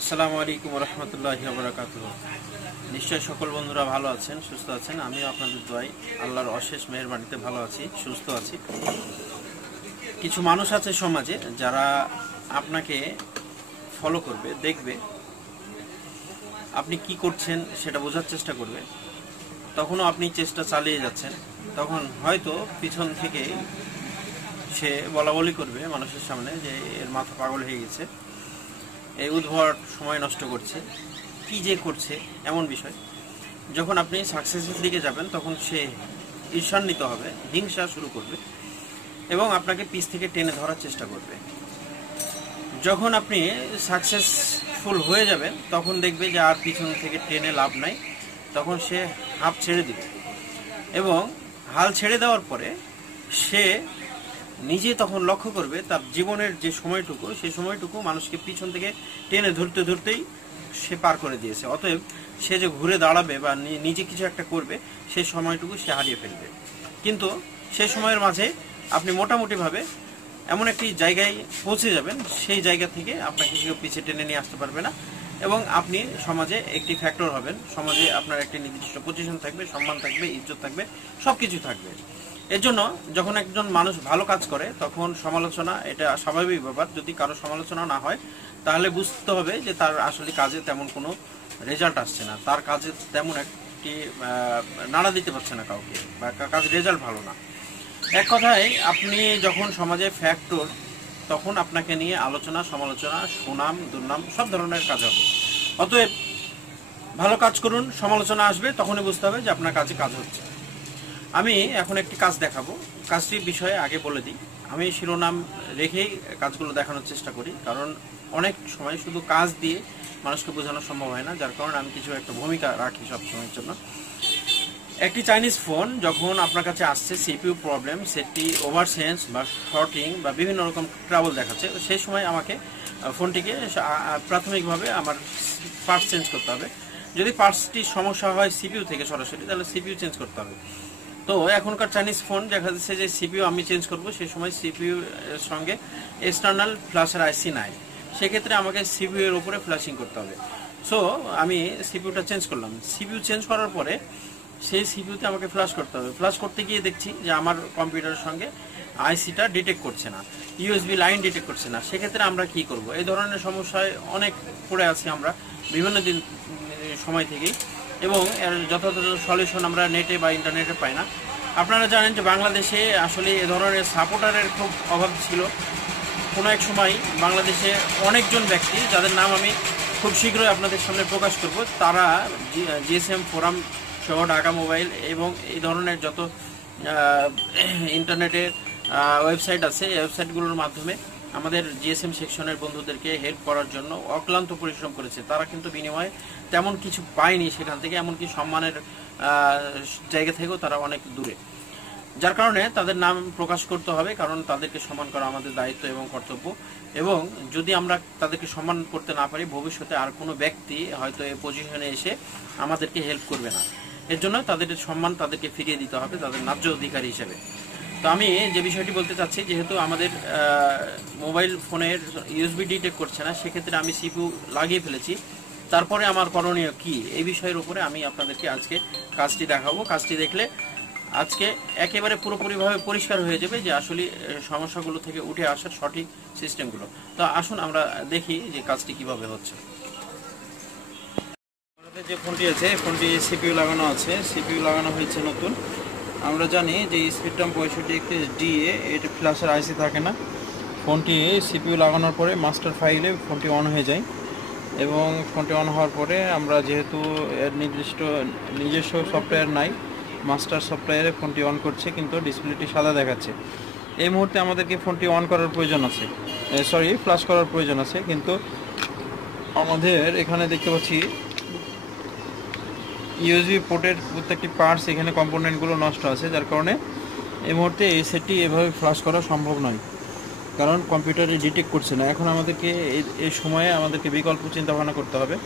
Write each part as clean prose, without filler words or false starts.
আসসালামু আলাইকুম রহমতুল্লাহি ওয়া বারাকাতুহু। নিশ্চয় সকল বন্ধুরা ভালো আছেন, সুস্থ আছেন। আমিও আপনাদের দোয়ায় আল্লাহর অশেষ মেহেরবানিতে ভালো আছি, সুস্থ আছি। কিছু মানুষ আছে সমাজে যারা আপনাকে ফলো করবে, দেখবে আপনি কি করছেন সেটা বোঝার চেষ্টা করবে। তখনও আপনি চেষ্টা চালিয়ে যাচ্ছেন, তখন হয়তো পিছন থেকে সে বলা বলি করবে মানুষের সামনে যে এর মাথা পাগল হয়ে গেছে, এই উদ্ভট সময় নষ্ট করছে, কি যে করছে এমন বিষয়। যখন আপনি সাকসেসের দিকে যাবেন তখন সে ঈর্ষান্বিত হবে, হিংসা শুরু করবে এবং আপনাকে পিছ থেকে টেনে ধরার চেষ্টা করবে। যখন আপনি সাকসেসফুল হয়ে যাবেন তখন দেখবে যে আর পিছন থেকে টেনে লাভ নাই, তখন সে হাঁপ ছেড়ে দিবে এবং হাল ছেড়ে দেওয়ার পরে সে নিজে তখন লক্ষ্য করবে তার জীবনের যে সময়টুকু, সেই সময়টুকু মানুষকে পিছন থেকে টেনে ধরতে ধরতেই সে পার করে দিয়েছে। অতএব সে যে ঘুরে দাঁড়াবে বা নিজে কিছু একটা করবে সেই সময়টুকু সে হারিয়ে ফেলবে। কিন্তু সেই সময়ের মাঝে আপনি মোটামুটিভাবে এমন একটি জায়গায় পৌঁছে যাবেন, সেই জায়গা থেকে আপনাকে কেউ পিছিয়ে টেনে নিয়ে আসতে পারবে না এবং আপনি সমাজে একটি ফ্যাক্টর হবেন। সমাজে আপনার একটি নির্দিষ্ট পজিশন থাকবে, সম্মান থাকবে, ইজ্জত থাকবে, সব কিছু থাকবে। এর জন্য যখন একজন মানুষ ভালো কাজ করে তখন সমালোচনা এটা স্বাভাবিক ব্যাপার। যদি কারো সমালোচনা না হয় তাহলে বুঝতে হবে যে তার আসলে কাজে তেমন কোনো রেজাল্ট আসছে না, তার কাজে তেমন একটি নাড়া দিতে পারছে না কাউকে, বা কাজের রেজাল্ট ভালো না। এক কথায় আপনি যখন সমাজে ফ্যাক্টর, তখন আপনাকে নিয়ে আলোচনা, সমালোচনা, সুনাম, দুর্নাম সব ধরনের কাজ হবে। অতএব ভালো কাজ করুন, সমালোচনা আসবে, তখনই বুঝতে হবে যে আপনার কাজে কাজ হচ্ছে। আমি এখন একটি কাজ দেখাবো, কাজটির বিষয়ে আগে বলে দিই। আমি শিরোনাম রেখেই কাজগুলো দেখানোর চেষ্টা করি, কারণ অনেক সময় শুধু কাজ দিয়ে মানুষকে বোঝানো সম্ভব হয় না, যার কারণে আমি কিছু একটা ভূমিকা রাখি সব সময়ের জন্য। একটি চাইনিজ ফোন যখন আপনার কাছে আসছে, সিপিইউ প্রবলেম, সেটি ওভারসেন্স বা শর্টিং বা বিভিন্ন রকম ট্রাবল দেখাচ্ছে, সেই সময় আমাকে ফোনটিকে প্রাথমিকভাবে আমার পার্টস চেঞ্জ করতে হবে। যদি পার্টসটির সমস্যা হয় সিপিইউ থেকে সরাসরি, তাহলে সিপিইউ চেঞ্জ করতে হবে। তো এখনকার চাইনিজ ফোন দেখা যাচ্ছে যে সিপিইউ আমি চেঞ্জ করব, সেই সময় সিপিইউ এর সঙ্গে এক্সটার্নাল ফ্ল্যাশের আইসি নাই, সেক্ষেত্রে আমাকে সিপিইউ এর উপরে ফ্ল্যাশিং করতে হবে। সো আমি সিপিইউটা চেঞ্জ করলাম। সিপিইউ চেঞ্জ করার পরে সেই সিপিইউতে আমাকে ফ্ল্যাশ করতে হবে। ফ্ল্যাশ করতে গিয়ে দেখছি যে আমার কম্পিউটারের সঙ্গে আইসিটা ডিটেক্ট করছে না, ইউএসবি লাইন ডিটেক্ট করছে না। সেক্ষেত্রে আমরা কি করব? এই ধরনের সমস্যায় অনেক পড়ে আছি আমরা বিভিন্ন দিন সময় থেকেই, এবং এর যথাযথ সলিউশন আমরা নেটে বা ইন্টারনেটে পাই না। আপনারা জানেন যে বাংলাদেশে আসলে এ ধরনের সাপোর্টারের খুব অভাব ছিল। কোনো এক সময় বাংলাদেশে অনেকজন ব্যক্তি, যাদের নাম আমি খুব শীঘ্রই আপনাদের সামনে প্রকাশ করব, তারা জিএসএম ফোরাম সহ ঢাকা মোবাইল এবং এই ধরনের যত ইন্টারনেটের ওয়েবসাইট আছে, এই ওয়েবসাইটগুলোর মাধ্যমে আমাদের জিএসএম সেকশনের বন্ধুদেরকে হেল্প করার জন্য অক্লান্ত পরিশ্রম করেছে। তারা কিন্তু বিনিময়ে তেমন কিছু পায়নি সেখান থেকে, এমনকি সম্মানের জায়গা থেকেও তারা অনেক দূরে, যার কারণে তাদের নাম প্রকাশ করতে হবে, কারণ তাদেরকে সম্মান করা আমাদের দায়িত্ব এবং কর্তব্য। এবং যদি আমরা তাদেরকে সম্মান করতে না পারি, ভবিষ্যতে আর কোনো ব্যক্তি হয়তো এই পজিশনে এসে আমাদেরকে হেল্প করবে না। এর জন্য তাদের সম্মান তাদেরকে ফিরিয়ে দিতে হবে তাদের ন্যায্য অধিকারী হিসেবে। তো আমি যে বিষয়টি বলতে চাচ্ছি, যেহেতু আমাদের মোবাইল ফোনের ইউএসবি ডিটেক্ট করছে না, সেক্ষেত্রে আমি সিপিইউ লাগিয়ে ফেলেছি। তারপরে আমার করণীয় কি, এই বিষয়ের উপরে আমি আপনাদেরকে আজকে কাজটি দেখাবো। কাজটি দেখলে আজকে একেবারে পুরোপুরিভাবে পরিষ্কার হয়ে যাবে যে আসলে সমস্যাগুলো থেকে উঠে আসার সঠিক সিস্টেমগুলো। তো আসুন আমরা দেখি যে কাজটি কিভাবে হচ্ছে। যে ফোনটি আছে, ফোনটি সিপিইউ লাগানো আছে, সিপিইউ লাগানো হয়েছে নতুন। আমরা জানি যে স্পেকট্রাম 6531DA এর ফ্ল্যাশের আইসি থাকে না। ফোনটি সিপিইউ লাগানোর পরে মাস্টার ফাইলে ফোনটি অন হয়ে যায়, এবং ফোনটি অন হওয়ার পরে আমরা যেহেতু এর নিজস্ব সফটওয়্যার নাই, মাস্টার সফটওয়্যারে ফোনটি অন করছে, কিন্তু ডিসপ্লেটি সাদা দেখাচ্ছে। এই মুহূর্তে আমাদেরকে ফোনটি অন করার প্রয়োজন আছে, ফ্ল্যাশ করার প্রয়োজন আছে। কিন্তু আমাদের এখানে দেখতে পাচ্ছি ইউএসবি পোর্টের প্রত্যেকটি পার্টস, এখানে কম্পোনেন্টগুলো নষ্ট আছে, যার কারণে এই মুহূর্তে এই সেটটি এভাবে ফ্ল্যাশ করা সম্ভব নয়, কারণ কম্পিউটারে ডিটেক্ট করছে না। এখন আমাদেরকে এই সময়ে আমাদেরকে বিকল্প চিন্তা ভাবনা করতে হবে।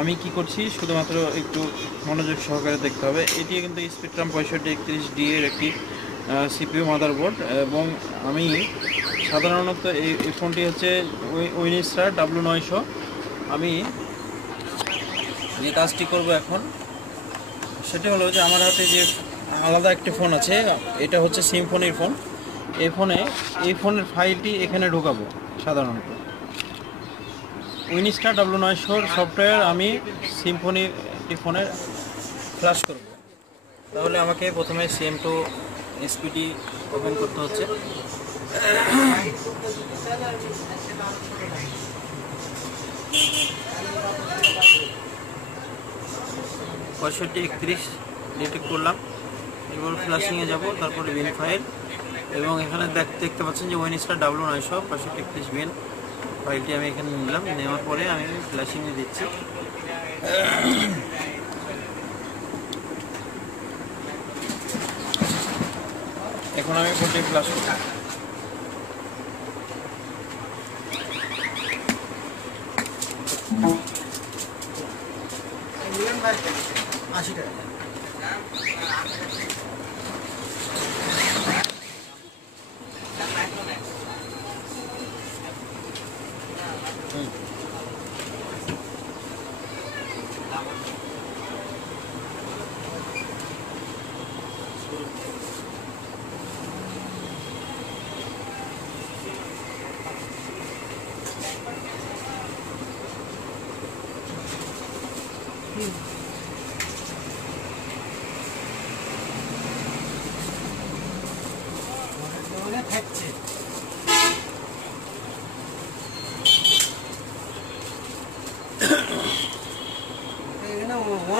আমি কি করছি শুধুমাত্র একটু মনোযোগ সহকারে দেখতে হবে। এটি কিন্তু স্পেকট্রাম 6531D এর একটি সিপিইউ মাদারবোর্ড, এবং আমি সাধারণত এই ফোনটি হচ্ছে উইনিস্টার W900 আমি যে কাজটি করব এখন সেটা হলো যে আমার হাতে যে আলাদা একটি ফোন আছে, এটা হচ্ছে সিম্ফনির ফোন। এই ফোনের ফাইলটি এখানে ঢোকাবো। সাধারণত উইনস্টার W900 সফটওয়্যার আমি সিম্ফনির ফোনে ফ্ল্যাশ করব। তাহলে আমাকে প্রথমে CM2 SPD ওপেন করতে হচ্ছে। 6531 ডিটেক্ট করলাম। এবার ফ্ল্যাশিংয়ে যাব, তারপরে বিন ফাইল, এবং এখানে দেখতে পাচ্ছেন যে উইনস্টার W900 6531 বিন ফাইলটি আমি এখানে নিলাম। নেওয়ার পরে আমি ফ্ল্যাশিংয়ে দিচ্ছি। এখন আমি ফোনটি ফ্ল্যাশ করব।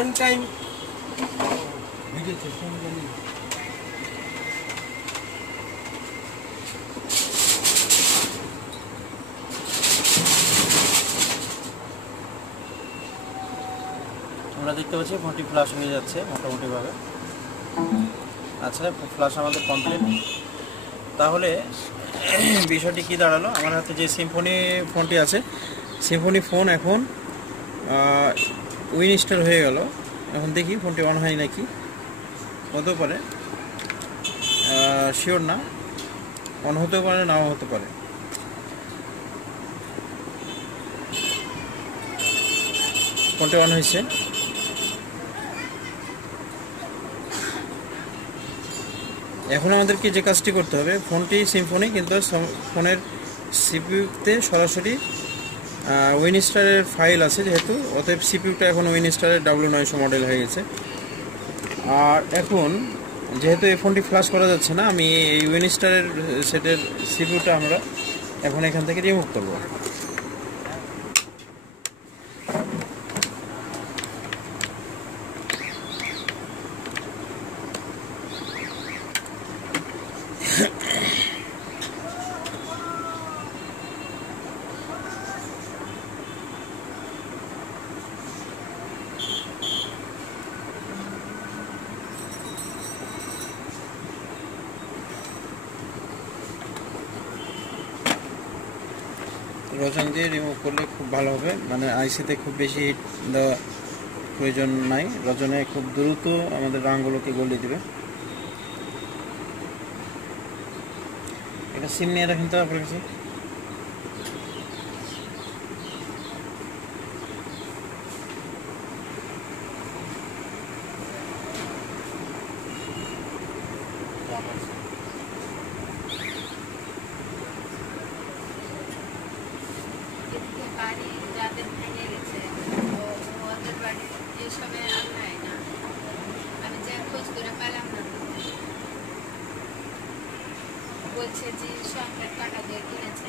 one time video session আমরা দেখতে পাচ্ছি ফোনটি ফ্ল্যাশ হয়ে যাচ্ছে মোটামুটিভাবে। আচ্ছা, ফ্ল্যাশ আমাদের কমপ্লিট। তাহলে বিষয়টি কি দাঁড়ালো, আমার হাতে যে সিম্ফনি ফোনটি আছে, সিম্ফনি ফোন এখন উইনস্টার হয়ে গেল। এখন দেখি ফোনটি অন হয় নাকি, হতেও পারে, শিওর না, অন হতেও পারে নাও হতে পারে। ফোনটি অন হয়েছে। এখন আমাদেরকে যে কাজটি করতে হবে, ফোনটি সিম্ফনি কিন্তু ফোনের সিপিইউতে সরাসরি উইনস্টারের ফাইল আছে যেহেতু, অতএব সিপিইউটা এখন উইনস্টারের W900 মডেল হয়ে গেছে। আর এখন যেহেতু এই ফোনটি ফ্ল্যাশ করা যাচ্ছে না, আমি এই উইনস্টারের সেটের সিপিইউটা আমরা এখন এখান থেকে রিমুভ করব। রজন দিয়ে রিমুভ করলে খুব ভালো হবে, মানে আইসিতে খুব বেশি হিট দেওয়া প্রয়োজন নাই। রজনে খুব দ্রুত আমাদের রাঙগুলোকে গলিয়ে দেবে। এটা সিম নিয়ে রাখেন তো আপনার কাছে। বলছে যে সব টাকা দিয়ে কিনেছে।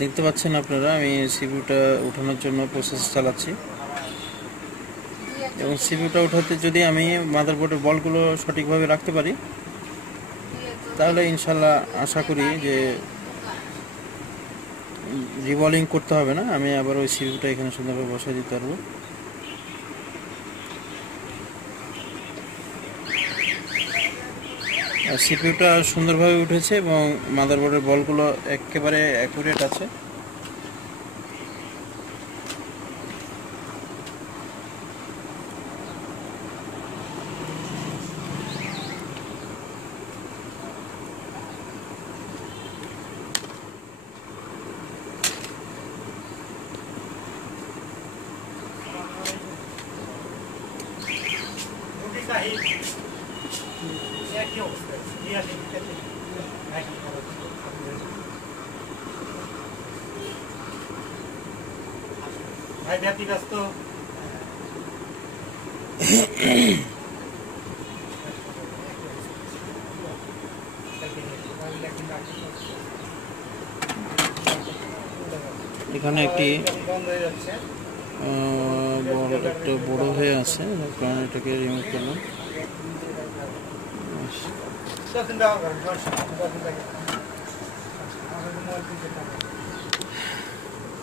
দেখতে পাচ্ছেন আপনারা, আমি সিপিইউটা ওঠানোর জন্য প্রসেস চালাচ্ছি, এবং সিপিইউটা ওঠাতে যদি আমি মাদারবোর্ডের বলগুলো সঠিকভাবে রাখতে পারি তাহলে ইনশাল্লাহ আশা করি যে রিভলিং করতে হবে না, আমি আবার ওই সিপিইউটা এখানে সুন্দরভাবে বসাই দিতে পারবো। আর সিপিইউটা সুন্দরভাবে উঠেছে এবং মাদারবোর্ডের বলগুলো একেবারে অ্যাকুরেট আছে। একই অবস্থা এই আসে ভাই ব্যাপী ব্যস্ত এখানে একটি বন্ধ হয়ে যাচ্ছে একটা বড় হয়ে আছে, যার কারণে এটাকে রিমুভ করলাম।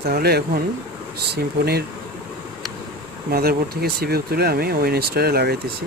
তাহলে এখন সিম্ফনির মাদারবোর্ড থেকে সিপিইউ তুলে আমি ওয়েনস্টারে লাগাইতেছি।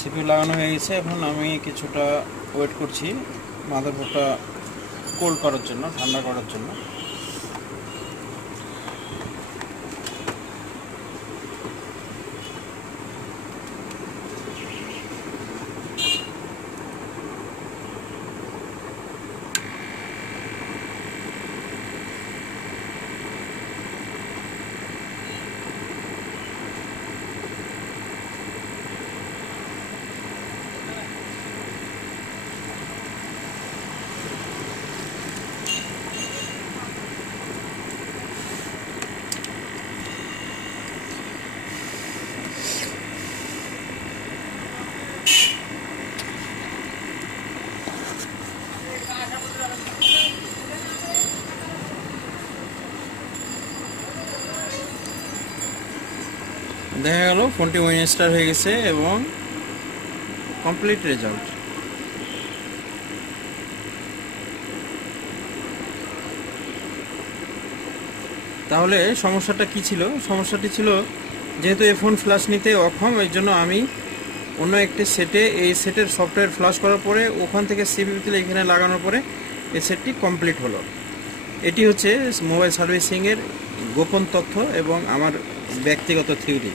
সিপিইউ লাগানো হয়ে গেছে। এখন আমি কিছুটা ওয়েট করছি মাদারবোর্ডটা কোল্ড করার জন্য, ঠান্ডা করার জন্য। দেখা গেল ফোনটি ওয়েনস্টার হয়ে গেছে এবং কমপ্লিট রেজাল্ট। তাহলে সমস্যাটা কি ছিল? সমস্যাটি ছিল যেহেতু এই ফোন ফ্ল্যাশ নিতে অক্ষম, এই জন্য আমি অন্য একটি সেটে এই সেটের সফটওয়্যার ফ্ল্যাশ করার পরে ওখান থেকে সিপিইউ তুলে এখানে লাগানোর পরে এই সেটটি কমপ্লিট হলো। এটি হচ্ছে মোবাইল সার্ভিসিংয়ের গোপন তথ্য এবং আমার ব্যক্তিগত থিওরি।